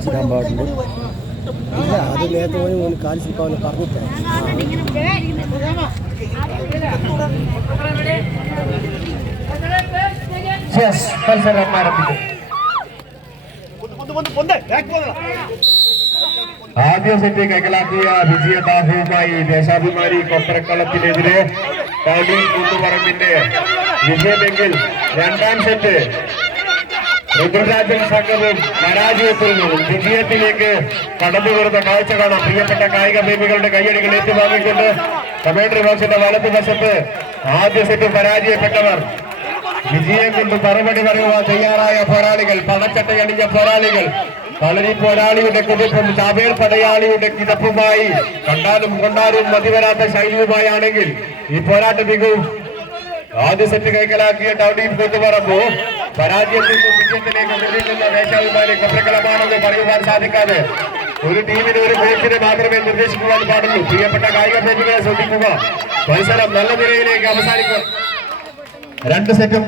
പിടിച്ചിടാൻ പാടുണ്ട്. ഇല്ല, അത് നേരത്തെ പോയി കാലി സിൽപ്പാന്ന് പറഞ്ഞിട്ടേ. മത്സരം ആരംഭിക്കും. ആദ്യ സെറ്റ് കൈക്കലാക്കിയ വിജയദാഹവുമായി ദേശാഭിമാനി കൊപ്പരക്കളത്തിനെതിരെ ടൗണിൽ കൂത്തുപറമ്പിന്റെ വിജയമെങ്കിൽ രണ്ടാം സെറ്റ് ഋതുരാജൻ സംഘവും പരാജയത്തിൽ നിന്നും വിജയത്തിലേക്ക് കടന്നു വരുന്ന കാഴ്ച കാണാം. പ്രിയപ്പെട്ട കായിക പ്രേമികളുടെ കയ്യടികൾ ഏറ്റുവാങ്ങിക്കൊണ്ട് കമന്ററി ബോക്സിന്റെ വലതുവശത്ത് ആദ്യ സെറ്റ് പരാജയപ്പെട്ടവർ വിജയം കൊണ്ട് മറുപടി പറയുവാൻ തയ്യാറായ പോരാളികൾ, പണച്ചട്ടയണിഞ്ഞ പോരാളികൾ, കളരി പോരാളിയുടെ കുതിപ്പും ചാവേർ പടയാളിയുടെ കിതപ്പുമായി കണ്ടാലും കൊണ്ടാലും മതിവരാത്ത ശൈലിയുമായാണെങ്കിൽ ഈ പോരാട്ട മികവും ആദ്യ സെറ്റ് കൈക്കലാക്കിയ ടൗണിൽ കൂത്തുപറമ്പ് പരാജയത്തിൽ നിന്നും വിജയത്തിലേക്ക് നിർമ്മിക്കുന്ന ദേശാഭിമാനി കൊപ്പരക്കളമാണെന്ന് പറയുവാൻ സാധിക്കാതെ ഒരു ടീമിന് ഒരു കോച്ചിനെ മാത്രമേ നിർദ്ദേശിക്കുവാൻ പാടുള്ളൂ. പ്രിയപ്പെട്ട കായിക പ്രേമികളെ ശ്രദ്ധിക്കുക. മത്സരം നല്ല നിലയിലേക്ക് അവസാനിക്കും. രണ്ട് സെറ്റും